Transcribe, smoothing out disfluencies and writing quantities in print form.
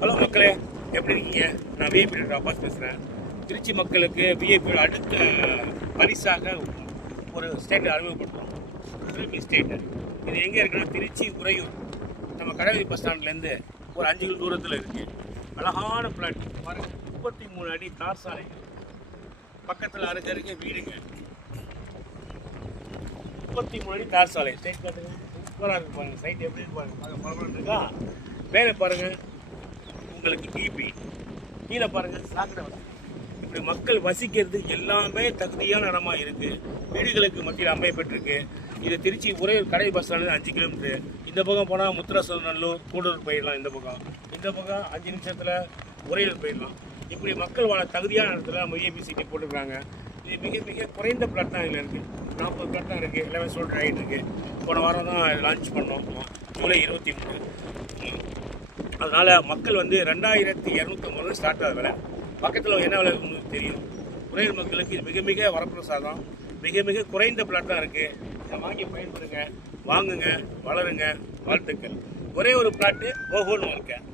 Hello மக்களே, எப்படி இருக்கீங்க? நான் விஐபி அப்பாஸ் பேசுகிறேன். திருச்சி மக்களுக்கு விஐபி அடுத்த பரிசாக ஒரு ஸ்டேட்டை அறிமுகப்படுத்துகிறோம். திருப்பி ஸ்டேட்டு இது எங்கே இருக்குன்னா திருச்சி உறையூர் நம்ம கடை பஸ் ஸ்டாண்ட்லேருந்து ஒரு 5 கிலோ தூரத்தில் இருக்குது. அழகான பிளாட் பாருங்கள், 33 அடி தார் சாலை, பக்கத்தில் அருகே வீடுங்க. 33 அடி தார் சாலை சைட் பார்த்துங்க, சூப்பராக இருக்கு பாருங்கள். சைட் எப்படி இருக்கு பாருங்கள், பரவாயில்ல இருக்கா? மேலே பாருங்கள் உங்களுக்கு டிபி, கீழே பாருங்கள் சாக்கடை வசதி. இப்படி மக்கள் வசிக்கிறதுக்கு எல்லாமே தகுதியான இடமா இருக்குது. வீடுகளுக்கு மத்தியில் அமையப்பட்டிருக்கு. இது திருச்சி உறையூர் கடை பஸ் ஸ்டாண்டு 5 கிலோமீட்டர். இந்த பக்கம் போனால் முத்துராசநல்லூர் கூடலூர் போயிடலாம். இந்த பக்கம் 5 நிமிஷத்தில் உறையூர் போயிடலாம். இப்படி மக்கள் வாழ தகுதியான இடத்துல நம்ம விஐபி சிட்டி போட்டுருக்காங்க. இது மிக மிக குறைந்த பிளாட் தான் இதில் இருக்குது. 40 பிளாட் தான் இருக்குது. எல்லாமே சோல்ட் ஆகிட்டு இருக்குது. போன வாரம் தான் லான்ச் பண்ணோம், ஜூலை 23. அதனால் மக்கள் வந்து 2250 ஸ்டார்ட் ஆகுது விலை. பக்கத்தில் என்ன விலை உங்களுக்கு தெரியும். உறையூர் மக்களுக்கு இது மிக மிக வரப்பிரசாதம். மிக மிக குறைந்த பிளாட் தான் இருக்குது. இதை வாங்கி பயன்படுங்க, வாங்குங்க, வளருங்க. வாழ்த்துக்கள். ஒரே ஒரு பிளாட்டு ஓஹோன்னு இருக்கேன்.